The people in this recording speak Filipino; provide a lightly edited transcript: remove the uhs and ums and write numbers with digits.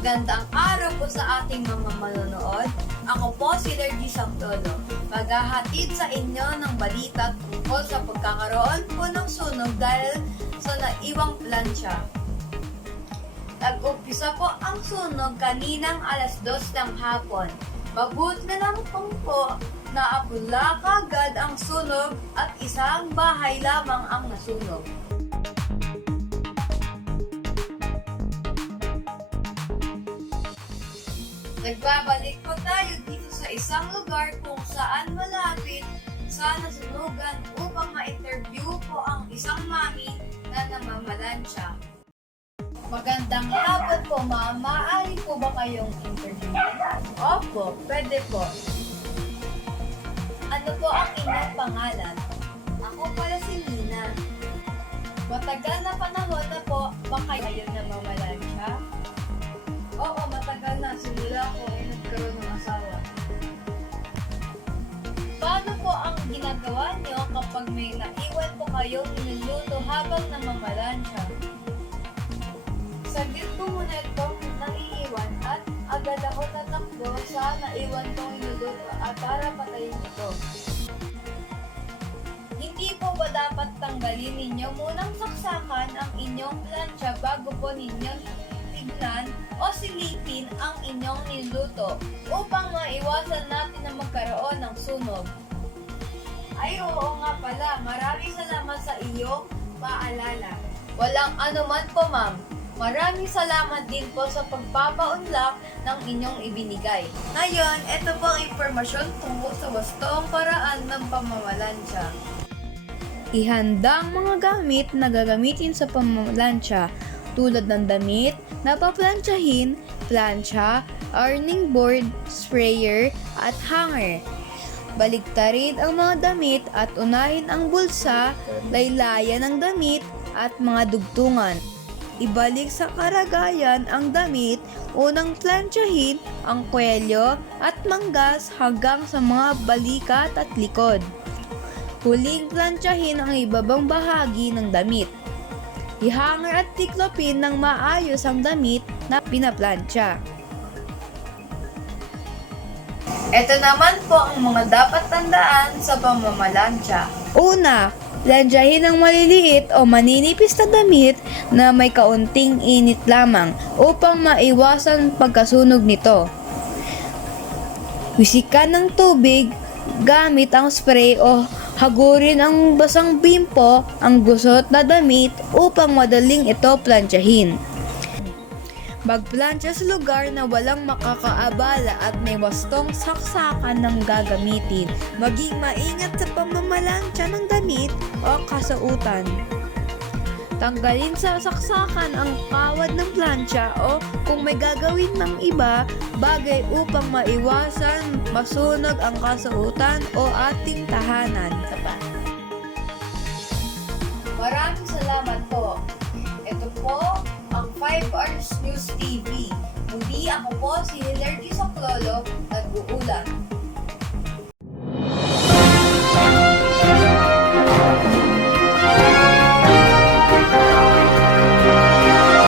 Magandang araw po sa ating mga manonood. Ako po si Lergy Santolo. Maghahatid sa inyo ng balita tungkol sa pagkakaroon po ng sunog dahil sa naiwang plansya. Nag-umpisa po ang sunog kaninang alas 2 ng hapon. Mabuti na lang po na apula kagad ang sunog at isang bahay lamang ang nasunog. Nagbabalik po tayo dito sa isang lugar kung saan malapit sa nasunugan upang ma-interview po ang isang mami na namamalansya. Magandang hapon po, ma'am. Maaari po ba kayong interview? Opo, pwede po. Ano po ang inyong pangalan? Ako pala si Nina. Matagal na panahon na po ba kayo namamalansya? Oo, matagal na. Simula ko ay nagkaroon ng asawa. Paano po ang ginagawa niyo kapag may naiwan po kayong niluluto habang namamalansya? Saglit po muna itong naiiwan at agad ako tatakbo sa naiwan kong niluluto at para patayin ito. Hindi po ba dapat tanggalin ninyo munang saksakan ang inyong plancha bago po ninyo tignan o silipin ang inyong niluto upang maiwasan natin na magkaroon ng sunog? Ay oo nga pala, maraming salamat sa iyong paalala. Walang anuman po, ma'am. Maraming salamat din po sa pagpapaunlak ng inyong ibinigay. Ngayon, ito po ang impormasyon tungkol sa wastong paraan ng pamamalansya. Ihanda ang mga gamit na gagamitin sa pamamalansya tulad ng damit na paplansyahin, plansya, ironing board, sprayer, at hanger. Baliktarin ang mga damit at unahin ang bulsa, laylayan ng damit at mga dugtungan. Ibalik sa karagayan ang damit, unang plansyahin ang kwelyo at manggas hanggang sa mga balikat at likod. Huling plansyahin ang ibabang bahagi ng damit. Ihanger at tiklopin ng maayos ang damit na pinaplansya. Ito naman po ang mga dapat tandaan sa pamamalansya. Una, plansyahin ang maliliit o maninipis na damit na may kaunting init lamang upang maiwasan pagkasunog nito. Wisikan ng tubig gamit ang spray o hagurin ang basang bimpo ang gusot na damit upang madaling ito plansyahin. Magplansya sa lugar na walang makakaabala at may wastong saksakan ng gagamitin. Maging maingat sa pamamalansya ng damit o kasautan. Tanggalin sa saksakan ang kawad ng plansya o kung may gagawin ng iba, bagay upang maiwasan masunog ang kasautan o ating tahanan. Maraming salamat po. Ito po ang 5 Hours News TV. Muli ako po si Lergy Santolo, nag-uulat.